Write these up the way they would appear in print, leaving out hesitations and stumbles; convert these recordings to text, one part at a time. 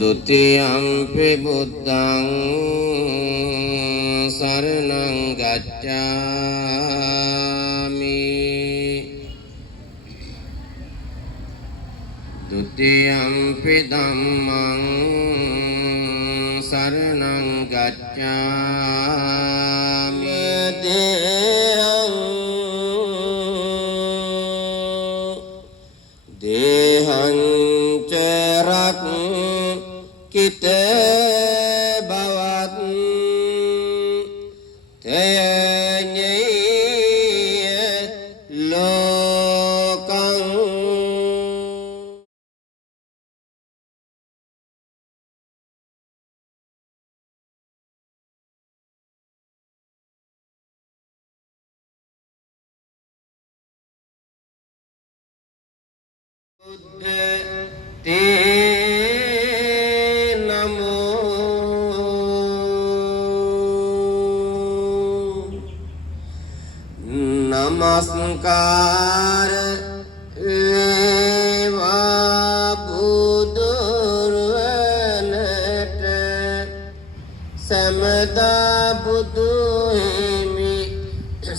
Dutiyampi buddhang saranang gacchami Dutiyampi dhammang saranang gacchami Dehan cerak kita bawat tenya lokang te namo namaskar eva budurvanata samada budu himi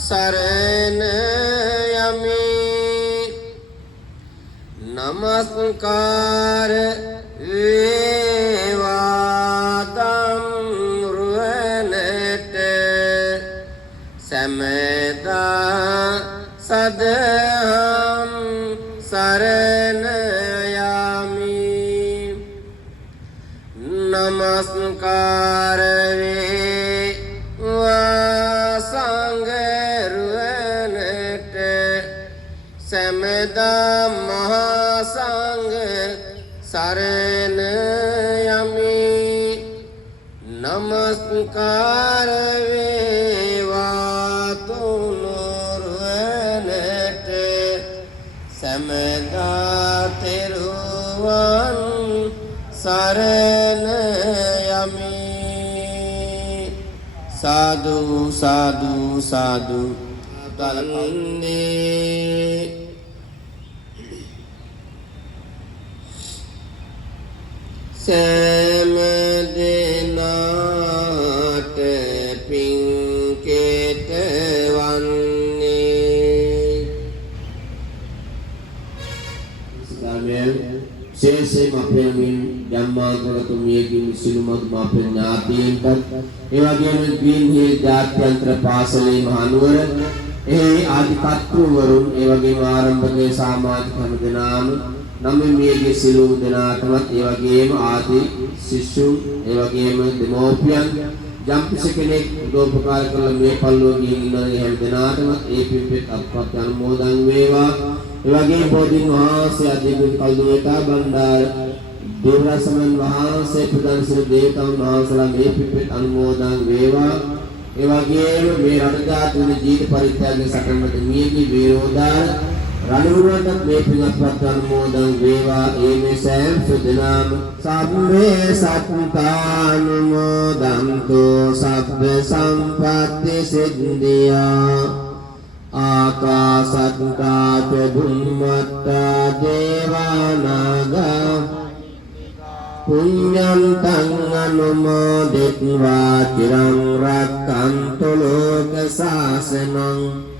sarana yami Namaskar vevatam ruvanete sameda sadham saranayami Namaskar vevasangaruvanete sameda mahasangha saranayami Namaskar veva tunurvanete sameda teruvan saranayami Sadhu sadhu sadhu dalande සෑමදෙනාට පින්කෙට වන්නේ විශේෂයෙන්ම අපේ ධම්මාන්තරතු මියගිය සිළුමත් අපේ ඥාතීන්ටත් ඒ වගේම green හිල් ජාත්‍යන්තර පාසලේ මහනුවර එහි ආදි කර්තෘවරුන් ඒ වගේම ආරම්භකේ සමාජික හැමදෙනාම නම් මියගිය සිළුම දෙනාටමත් ඒ වගේම ආදි ශිෂ්‍යුන් ඒ වගේම දෙමෝපියන් යම්කිසි කෙනෙක් උදව්පකාර කරලා මේ පල්ලෝ ගිහින් ඉන්න හැම දෙනාටමත් ඒ පින්පෙත් අපවත් අනුමෝදන් වේවා ඒ වගේම බෝධීන් වහන්සේ අධිගුරු කල්දුවේතා බණ්ඩාර දේවරසමන් වහන්සේ ප්‍රධාන ශ්‍රී දේවතාවුන් වහන්සේලා මේ පින්පෙත් අනුමෝදන් වේවා ඒ වගේම මේ රණජාතුන ජීවිත පරිත්‍යාගයේ සටනට මියගිය වීරෝදාර රණවිරුවන්ට මේ පින්වත් අනුමෝදන් වේවා ඒ මේ සෑම සුදනාම සම්මේ සත්තානුමෝදන්තු සබ්බ සම්පත්ති සිද්ධියා ආකාසත්තා ච බුම්මත්තා දේවානාගා පුඤ්ඤන්තං අනුමෝදිත्वा චිරං රක්ඛන්තු ලෝක සාසනං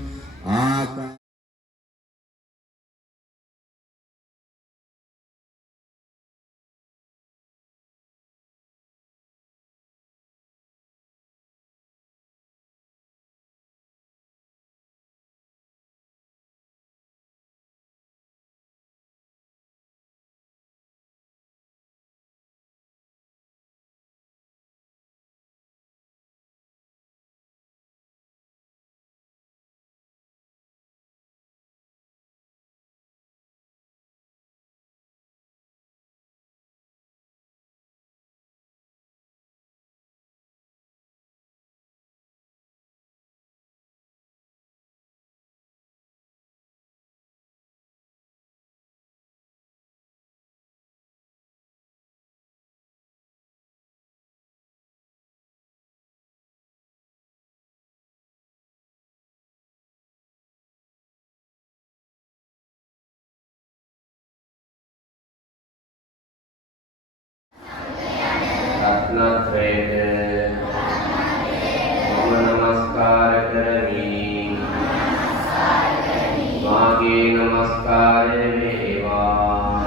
නමස්කාරය වේවා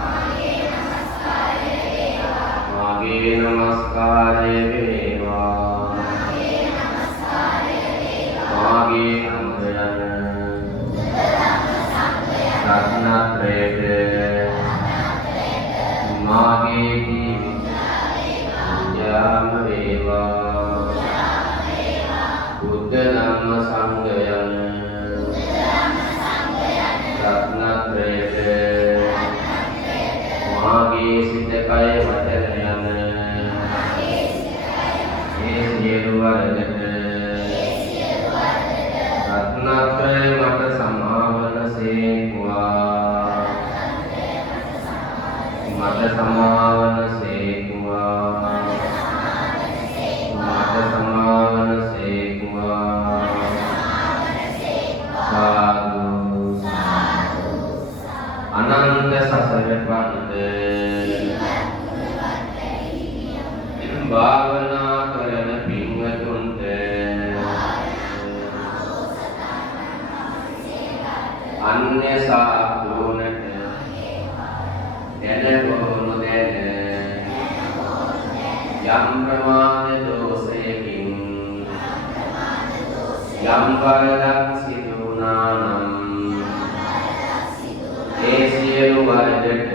මාගේ නමස්කාරය වේවා මාගේ අංගයන් රත්නත්‍රයට මාගේ ජීවිතයම වේවා බුද්ධ ධම්ම සංඝයන් රත්නත්‍රයට මාගේ සිත කය වචනයන් මේ සියලු වරදට රත්නත්‍රය මට සමාවන සේක්වා මට සමාවන සේක්වා මට සමාවන සේක්වා සාදු අනන්ත සසර පන්ද භාවනා කරන පින්වතුන්ට අන්‍ය සාතුනට දැනවනු දැන යම් ප්‍රමාද දෝෂයකින් යම් වරදක් සිදු වුණා නම් ඒ සියලු වරදට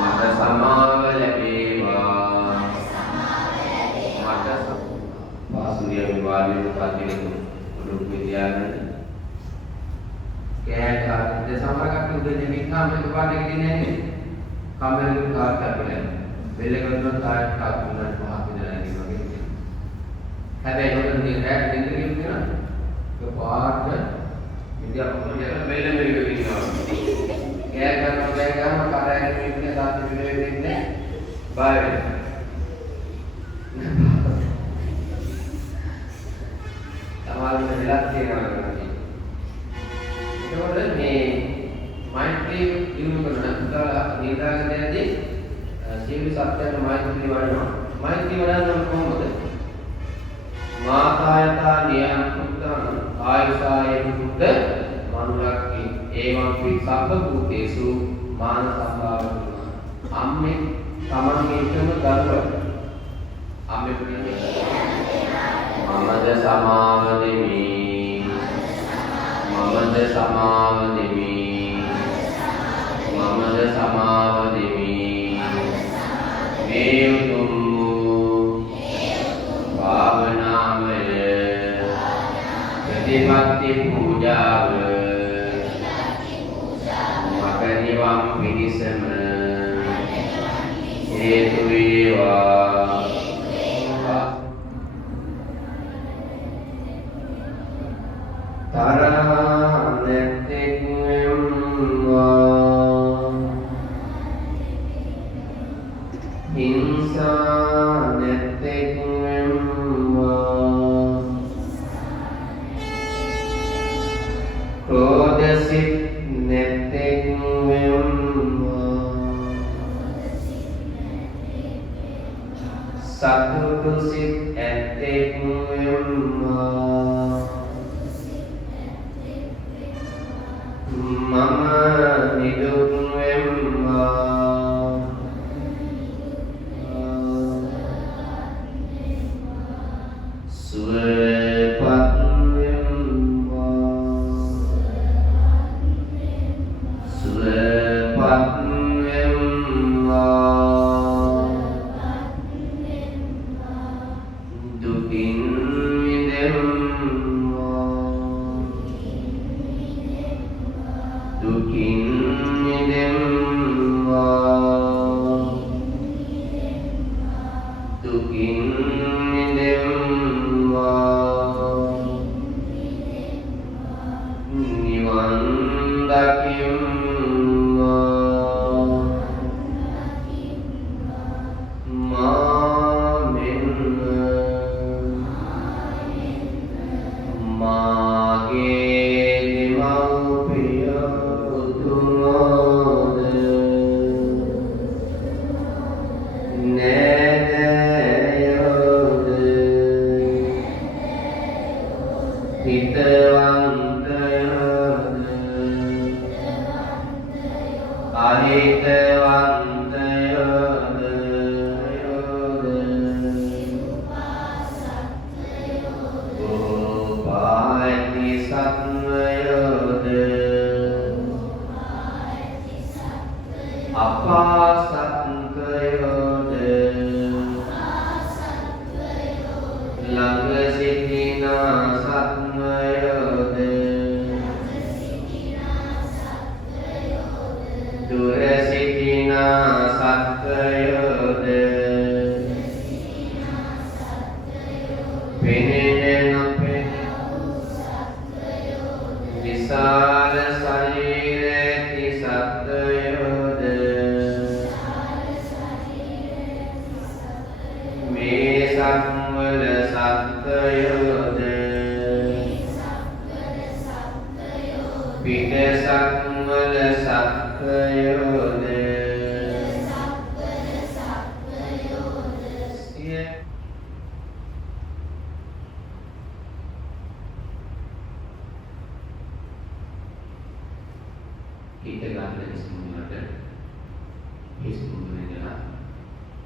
මට සමාව ලැබේවා මට පාසුරිය විවාදයෙන් පදිනු උඩු විද්‍යාලය කෑට සමහරකට උදේ නිකම්ම එකපාරට ගෙන්නේ නැහැ කම්මැලි කාට අපිට බෙල්ල ගන්නත් කාට කාටුනත් මහත් විදලා වගේ හැබැයි උඩ රැක් දෙන්න කියනවා ඒ පාට ඉන්දියා මොකද බෙල්ල මෙරික ඉන්නවා කෑ ගන්න කරාගෙන ඉන්න තාත්ති විලේ දෙන්නේ බය සමහරවිට වෙලක් තියෙනවා ඒකවල මේ මෛත්‍රී දිනු කරන නිදාගන්නදී සියලු සත්‍යයන් මෛත්‍රී වඩනවා මෛත්‍රී වඩන්න කොහොමද මාතායතා නියම් පුත්තං ආයුසාය පුත්ත මනුලක්ඛි ඒවම්පි සබ්බ භූතේසු මාන සම්භාවනා අම්මේ තමන්ගේ එකම දරුවා අම්මේ කියන්නේ මමද සමාව දෙමි මමද සමාව දෙමි මමද සමාව දෙමි මේ උතුම් භාවනාමය ප්‍රතිපත්ති පූජාව මට නිවන් පිණිසම හේතු වේවා සතුටු සිත් ඇත්තෙක් වෙම්මා මම නිදුක් වෙම්මා සුවපත් වෙම්මා සුවපත් වෙම්මා දුකින් මිදෙම්මා දුකින් මිදෙම්මා දුකින් මිදෙම්මා නිවන් දකිම්මා මාමෙන් මාගේ දෙමව්පිය උතුමෝද නෑදෑයෝද හිතවන්තයෝද සත්වයෝද අපාසත්වයෝද ළඟ සිටින සත්වයෝද දුර සිටින සත්වයෝද පෙනෙන නොපෙනෙන විශාල ශරීර ඇති සත්වයෝද මේ සක්වල සත්වයෝද පිට සක්වල සත්වයෝද kita ganda semuanya semuanya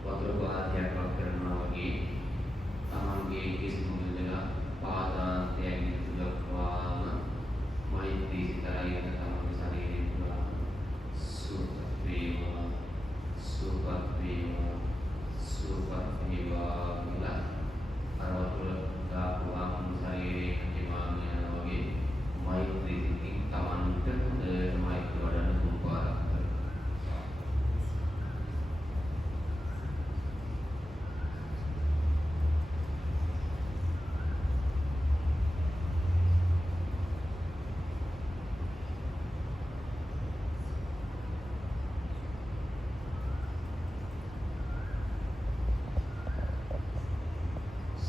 waktu perhatian dokter lagi tamangi semuanya pada yang sudah kuat maiti sekarang yang taman besar ini super viva gila kalau sudah pulang saya kecimanya lagi maiti taman maiti badan kumpul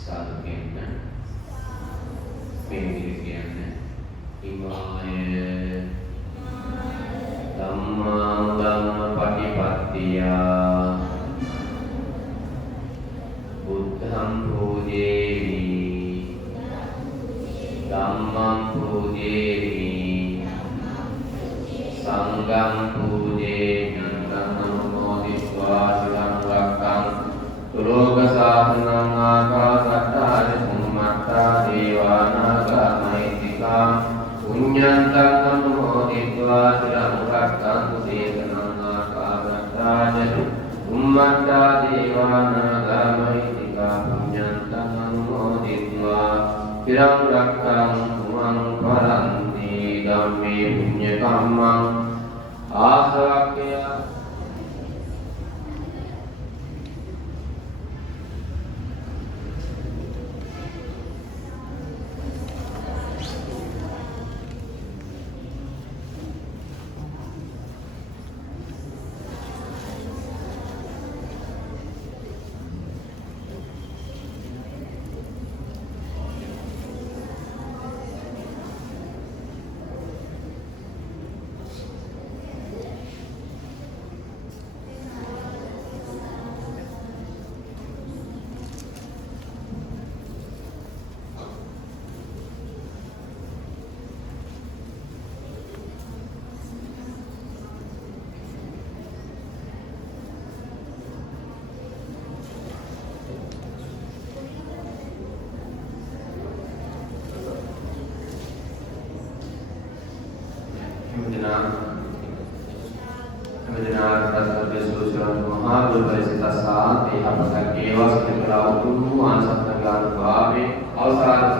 Salukena, pemilikannya, imamnya, Dhamma Patipattiya, Buddham Pujemi, Dhammam Pujemi, Sangham Pujemi, Namo Diswa Silang Rakang. Tuloga sahanang akasatta summatta devanaga maitika punyantang anumoditva silang rakkantu setanang akasatta summatta devanaga maitika punyantang anumoditva silang rakkantu mang paranti dhamme punya kammang asakya. Benar atas kesusahan mahal berbasis saat di apakah kewas yang berlaku tuhan sabda garu babe awsar